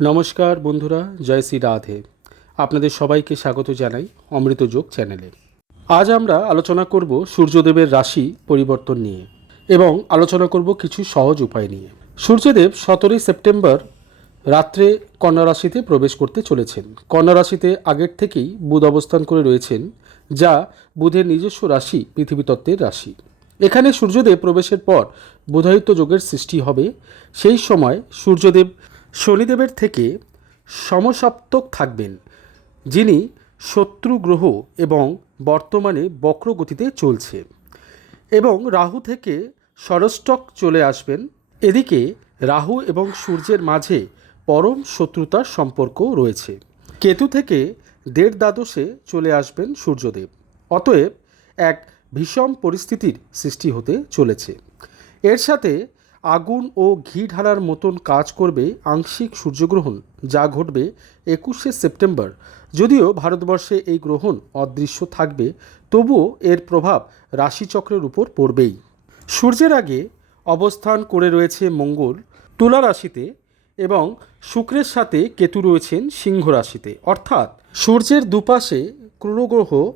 নমস্কার বন্ধুরা, জয় শ্রী রাধে। আপনাদের সবাইকে স্বাগত জানাই অমৃত যোগ চ্যানেলে। আজ আমরা আলোচনা করব সূর্যদেবের রাশি পরিবর্তন নিয়ে এবং আলোচনা করব কিছু সহজ উপায় নিয়ে। সূর্যদেব সতেরোই সেপ্টেম্বর রাত্রে কন্যা রাশিতে প্রবেশ করতে চলেছেন। কন্যা রাশিতে আগের থেকেই বুধ অবস্থান করে রয়েছেন, যা বুধের নিজস্ব রাশি, পৃথিবীতত্ত্বের রাশি। এখানে সূর্যদেব প্রবেশের পর বুধায়িত্ব যোগের সৃষ্টি হবে। সেই সময় সূর্যদেব শনিদেবের থেকে সমসপ্তক থাকবেন, যিনি শত্রু গ্রহ এবং বর্তমানে বক্র গতিতে চলছে। এবং রাহু থেকে ষড়ষ্টক চলে আসবেন। এদিকে রাহু এবং সূর্যের মাঝে পরম শত্রুতার সম্পর্ক রয়েছে। কেতু থেকে দেড় দ্বাদশে চলে আসবেন সূর্যদেব। অতএব এক ভীষণ পরিস্থিতির সৃষ্টি হতে চলেছে। এর সাথে আগুন ও ঘি ঢালার মতন কাজ করবে আংশিক সূর্যগ্রহণ, যা ঘটবে একুশে সেপ্টেম্বর। যদিও ভারতবর্ষে এই গ্রহণ অদৃশ্য থাকবে, তবুও এর প্রভাব রাশিচক্রের উপর পড়বেই। সূর্যের আগে অবস্থান করে রয়েছে মঙ্গল, তুলা রাশিতে এবং শুক্রের সাথে কেতু রয়েছেন সিংহ রাশিতে। অর্থাৎ সূর্যের দুপাশে ক্রুরগ্রহ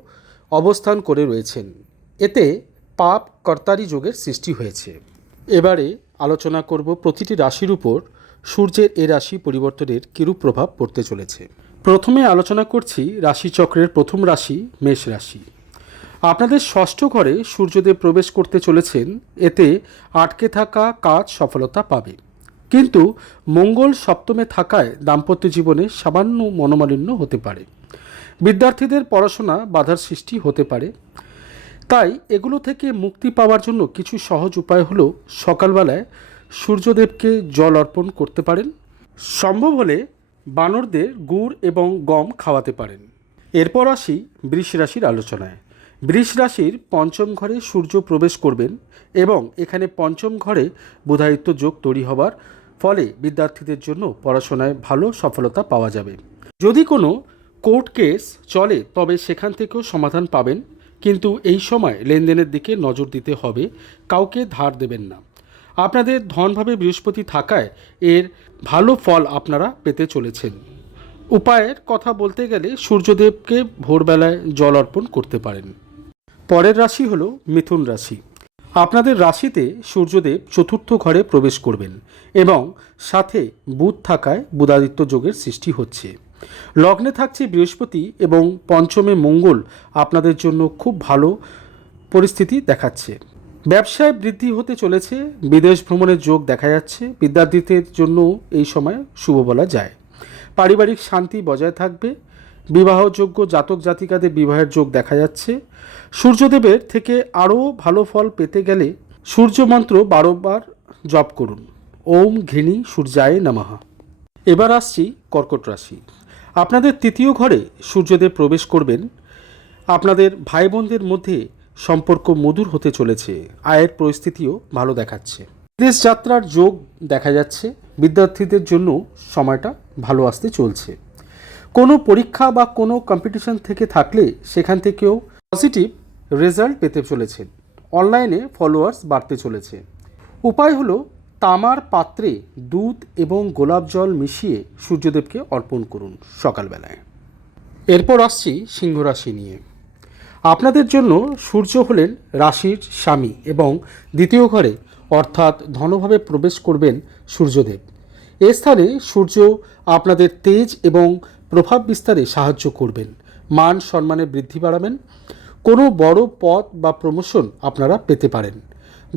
অবস্থান করে রয়েছেন। এতে পাপ কর্তারি যোগের সৃষ্টি হয়েছে। এবারে আলোচনা করব প্রতিটি রাশির উপর। সূর্যের এ রাশি পরিবর্তনের কিরূপ প্রভাব পড়তে চলেছে? প্রথমে আলোচনা করছি রাশিচক্রের প্রথম রাশি, মেষ রাশি। আপনাদের ষষ্ঠ ঘরে সূর্যদেব প্রবেশ করতে চলেছেন। এতে আটকে থাকা কাজ সফলতা পাবে। কিন্তু মঙ্গল সপ্তমে থাকায় দাম্পত্য জীবনে সামান্য মনোমালিন্য হতে পারে। বিদ্যার্থীদের পড়াশোনা বাধার সৃষ্টি হতে পারে। তাই এগুলো থেকে মুক্তি পাওয়ার জন্য কিছু সহজ উপায় হলো সকালবেলায় সূর্যদেবকে জল অর্পণ করতে পারেন। সম্ভব হলে বানরদের গুড় এবং গম খাওয়াতে পারেন। এরপর আসি বৃষ রাশির আলোচনায়। বৃষ রাশির পঞ্চম ঘরে সূর্য প্রবেশ করবেন এবং এখানে পঞ্চম ঘরে বুধায়িত্ব যোগ তৈরি হবার ফলে বিদ্যার্থীদের জন্য পড়াশোনায় ভালো সফলতা পাওয়া যাবে। যদি কোনো কোর্ট কেস চলে, তবে সেখান থেকেও সমাধান পাবেন। কিন্তু এই সময় লেনদেনের দিকে নজর দিতে হবে, কাউকে ধার দেবেন না। আপনাদের ধনভাবে বৃহস্পতি থাকায় এর ভালো ফল আপনারা পেতে চলেছেন। উপায়ের কথা বলতে গেলে সূর্যদেবকে ভোরবেলায় জল অর্পণ করতে পারেন। পরের রাশি হলো মিথুন রাশি। আপনাদের রাশিতে সূর্যদেব চতুর্থ ঘরে প্রবেশ করবেন এবং সাথে বুধ থাকায় বুধাদিত্য যোগের সৃষ্টি হচ্ছে। লগ্নে থাকছে বৃহস্পতি এবং পঞ্চমে মঙ্গল। আপনাদের জন্য খুব ভালো পরিস্থিতি দেখাচ্ছে। ব্যবসায় বৃদ্ধি হতে চলেছে, বিদেশ ভ্রমণের যোগ দেখা যাচ্ছে, বিদ্যার্থীদের জন্য এই সময় শুভ বলা যায়। পারিবারিক শান্তি বজায় থাকবে, বিবাহযোগ্য জাতক জাতিকাদের বিবাহের যোগ দেখা যাচ্ছে। সূর্যদেবের থেকে আরও ভালো ফল পেতে গেলে সূর্য মন্ত্র বারোবার জপ করুন। ওম ঘৃণী সূর্যায় নমঃ। এবার আসছি কর্কট রাশি। আপনাদের তৃতীয় ঘরে সূর্যদেব প্রবেশ করবেন। আপনাদের ভাই বোনদের মধ্যে সম্পর্ক মধুর হতে চলেছে। আয়ের পরিস্থিতিও ভালো দেখাচ্ছে। বিদেশ যাত্রার যোগ দেখা যাচ্ছে। বিদ্যার্থীদের জন্য সময়টা ভালো আসতে চলছে। কোনো পরীক্ষা বা কোনো কম্পিটিশন থেকে থাকলে সেখান থেকেও পজিটিভ রেজাল্ট পেতে চলেছেন। অনলাইনে ফলোয়ার্স বাড়তে চলেছে। উপায় হলো তামার পাত্রে দুধ এবং গোলাপ জল মিশিয়ে সূর্যদেবকে অর্পণ করুন সকালবেলায়। এরপর আসছি সিংহ রাশি নিয়ে। আপনাদের জন্য সূর্য হলেন রাশির স্বামী এবং দ্বিতীয় ঘরে অর্থাৎ ধনভাবে প্রবেশ করবেন সূর্যদেব। এ স্থানে সূর্য আপনাদের তেজ এবং প্রভাব বিস্তারে সাহায্য করবেন। মান সম্মানে বৃদ্ধি বাড়াবেন। কোনো বড় পদ বা প্রমোশন আপনারা পেতে পারেন।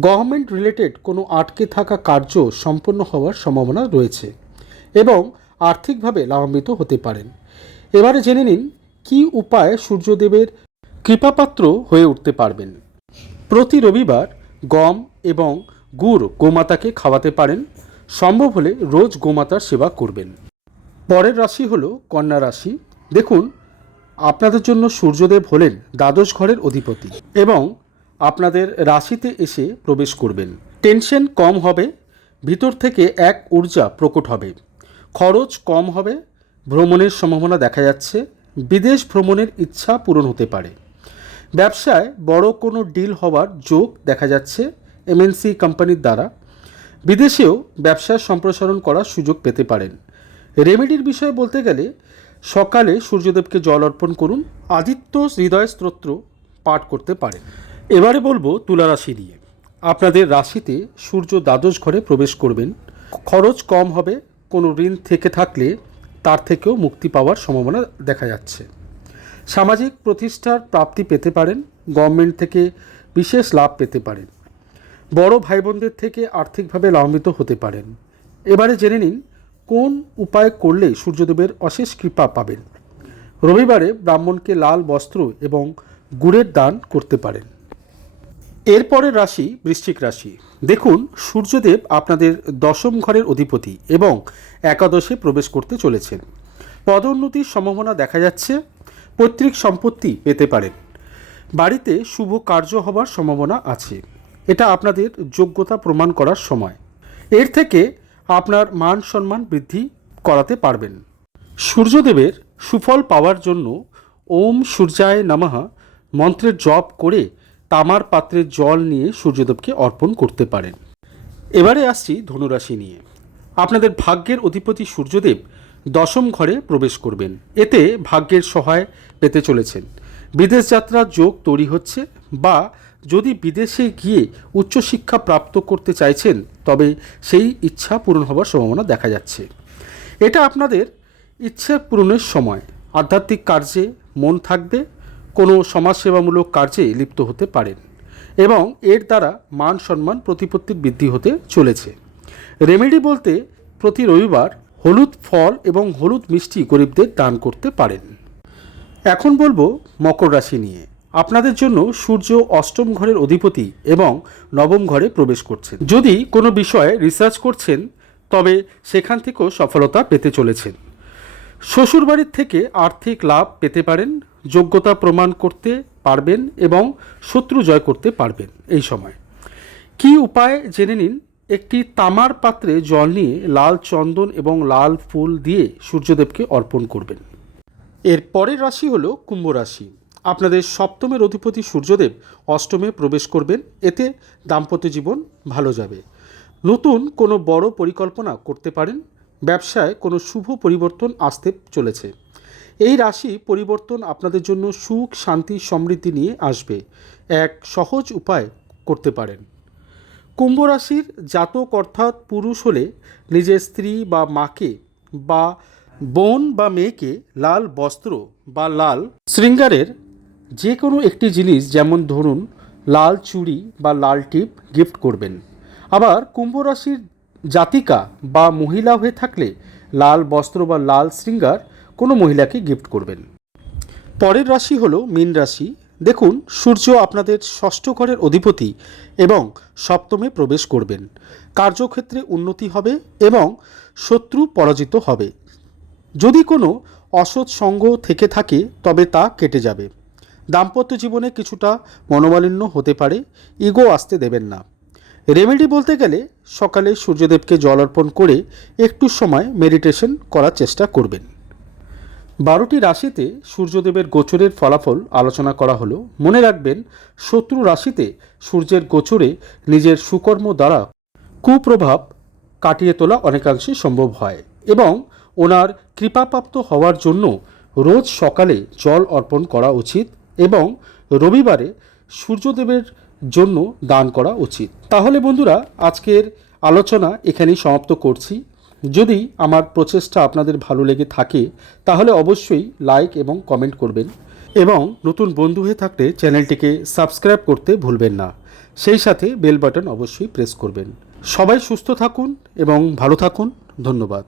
গভর্নমেন্ট রিলেটেড কোনো আটকে থাকা কার্য সম্পন্ন হওয়ার সম্ভাবনা রয়েছে এবং আর্থিকভাবে লাভান্বিত হতে পারেন। এবারে জেনে নিন, কী উপায় সূর্যদেবের কৃপাপাত্র হয়ে উঠতে পারবেন? প্রতি রবিবার গম এবং গুড় গোমাতাকে খাওয়াতে পারেন। সম্ভব হলে রোজ গোমাতার সেবা করবেন। পরের রাশি হলো কন্যা রাশি। দেখুন, আপনাদের জন্য সূর্যদেব হলেন দ্বাদশ ঘরের অধিপতি এবং আপনাদের রাশিতে এসে প্রবেশ করবেন। টেনশন কম হবে, ভিতর থেকে এক ঊর্জা প্রকট হবে। খরচ কম হবে, ভ্রমণের সম্ভাবনা দেখা যাচ্ছে, বিদেশ ভ্রমণের ইচ্ছা পূরণ হতে পারে। ব্যবসায় বড় কোনো ডিল হওয়ার যোগ দেখা যাচ্ছে এমএনসি কোম্পানির দ্বারা। বিদেশেও ব্যবসার সম্প্রসারণ করার সুযোগ পেতে পারেন। রেমেডির বিষয়ে বলতে গেলে, সকালে সূর্যদেবকে জল অর্পণ করুন, আদিত্য হৃদয় স্তোত্র পাঠ করতে পারেন। এবারে বলব তুলা রাশি নিয়ে। আপনাদের রাশিতে সূর্য দ্বাদশ ঘরে প্রবেশ করবেন। খরচ কম হবে, কোনো ঋণ থেকে থাকলে তার থেকেও মুক্তি পাওয়ার সম্ভাবনা দেখা যাচ্ছে। সামাজিক প্রতিষ্ঠার প্রাপ্তি পেতে পারেন, গভর্নমেন্ট থেকে বিশেষ লাভ পেতে পারেন। বড় ভাই বোনদের থেকে আর্থিকভাবে লাভান্বিত হতে পারেন। এবারে জেনে নিন, কোন উপায় করলে সূর্যদেবের অশেষ কৃপা পাবেন? রবিবারে ব্রাহ্মণকে লাল বস্ত্র এবং গুড়ের দান করতে পারেন। এরপরের রাশি বৃশ্চিক রাশি। দেখুন, সূর্যদেব আপনাদের দশম ঘরের অধিপতি এবং একাদশে প্রবেশ করতে চলেছেন। পদোন্নতির সম্ভাবনা দেখা যাচ্ছে, পৈতৃক সম্পত্তি পেতে পারেন। বাড়িতে শুভ কার্য হবার সম্ভাবনা আছে। এটা আপনাদের যোগ্যতা প্রমাণ করার সময়। এর থেকে আপনার মান সম্মান বৃদ্ধি করাতে পারবেন। সূর্যদেবের সুফল পাওয়ার জন্য ওম সূর্যায় নমঃ মন্ত্রের জপ করে তামার পাত্রে জল নিয়ে সূর্যদেবকে অর্পণ করতে পারেন। এবারে আসছি ধনুরাশি নিয়ে। আপনাদের ভাগ্যের অধিপতি সূর্যদেব দশম ঘরে প্রবেশ করবেন। এতে ভাগ্যের সহায় পেতে চলেছেন। বিদেশ যাত্রার যোগ তৈরি হচ্ছে বা যদি বিদেশে গিয়ে উচ্চশিক্ষা প্রাপ্ত করতে চাইছেন, তবে সেই ইচ্ছা পূরণ হওয়ার সম্ভাবনা দেখা যাচ্ছে। এটা আপনাদের ইচ্ছা পূরণের সময়। আধ্যাত্মিক কার্যে মন থাকবে কোনো সমাজসেবামূলক কার্যে লিপ্ত হতে পারেন এবং এর দ্বারা মান সম্মান প্রতিপত্তির বৃদ্ধি হতে চলেছে। রেমেডি বলতে প্রতি রবিবার হলুদ ফল এবং হলুদ মিষ্টি গরিবদের দান করতে পারেন। এখন বলব মকর রাশি নিয়ে। আপনাদের জন্য সূর্য অষ্টম ঘরের অধিপতি এবং নবম ঘরে প্রবেশ করছেন। যদি কোনো বিষয়ে রিসার্চ করছেন, তবে সেখান থেকেও সফলতা পেতে চলেছেন। শ্বশুরবাড়ির থেকে আর্থিক লাভ পেতে পারেন, যোগ্যতা প্রমাণ করতে পারবেন এবং শত্রু জয় করতে পারবেন এই সময়। কি উপায় জেনে নিন, একটি তামার পাত্রে জল নিয়ে লাল চন্দন এবং লাল ফুল দিয়ে সূর্যদেবকে অর্পণ করবেন। এর পরের রাশি হলো কুম্ভ রাশি। আপনাদের সপ্তমের অধিপতি সূর্যদেব অষ্টমে প্রবেশ করবেন, এতে দাম্পত্য জীবন ভালো যাবে। নতুন কোনো বড় পরিকল্পনা করতে পারেন ব্যবসায় কোনো শুভ পরিবর্তন আসতে চলেছে। এই রাশি পরিবর্তন আপনাদের জন্য সুখ, শান্তি, সমৃদ্ধি নিয়ে আসবে। এক সহজ উপায় করতে পারেন। কুম্ভ রাশির জাতক অর্থাৎ পুরুষ হলে নিজের স্ত্রী বা মাকে বা বোন বা মেয়েকে লাল বস্ত্র বা লাল শৃঙ্গারের যে কোনো একটি জিনিস, যেমন ধরুন, লাল চুড়ি বা লাল টিপ গিফট করবেন। আবার কুম্ভ রাশির জাতিকা বা মহিলা হয়ে থাকলে লাল বস্ত্র বা লাল শৃঙ্গার কোনো মহিলাকে গিফট করবেন। পরের রাশি হলো মীন রাশি। দেখুন, সূর্য আপনাদের ষষ্ঠ ঘরের অধিপতি এবং সপ্তমে প্রবেশ করবেন। কার্যক্ষেত্রে উন্নতি হবে এবং শত্রু পরাজিত হবে। যদি কোনো অসৎ সঙ্গ থেকে থাকে, তবে তা কেটে যাবে। দাম্পত্য জীবনে কিছুটা মনোমালিন্য হতে পারে। ইগো আসতে দেবেন না। রেমেডি বলতে গেলে সকালে সূর্যদেবকে জল অর্পণ করে একটু সময় মেডিটেশন করার চেষ্টা করবেন। বারোটি রাশিতে সূর্যদেবের গোচরের ফলাফল আলোচনা করা হলো। মনে রাখবেন, শত্রু রাশিতে সূর্যের গোচরে নিজের সুকর্ম দ্বারা কুপ্রভাব কাটিয়ে তোলা অনেকাংশে সম্ভব হয় এবং ওনার কৃপাপ্রাপ্ত হওয়ার জন্য রোজ সকালে জল অর্পণ করা উচিত এবং রবিবারে সূর্যদেবের জন্য দান করা উচিত। তাহলে বন্ধুরা, আজকের আলোচনা এখানেই সমাপ্ত করছি। যদি আমার প্রচেষ্টা আপনাদের ভালো লেগে থাকে, তাহলে অবশ্যই লাইক এবং কমেন্ট করবেন এবং নতুন বন্ধু হয়ে থাকলে চ্যানেলটিকে সাবস্ক্রাইব করতে ভুলবেন না। সেই সাথে বেল বাটন অবশ্যই প্রেস করবেন। সবাই সুস্থ থাকুন এবং ভালো থাকুন। ধন্যবাদ।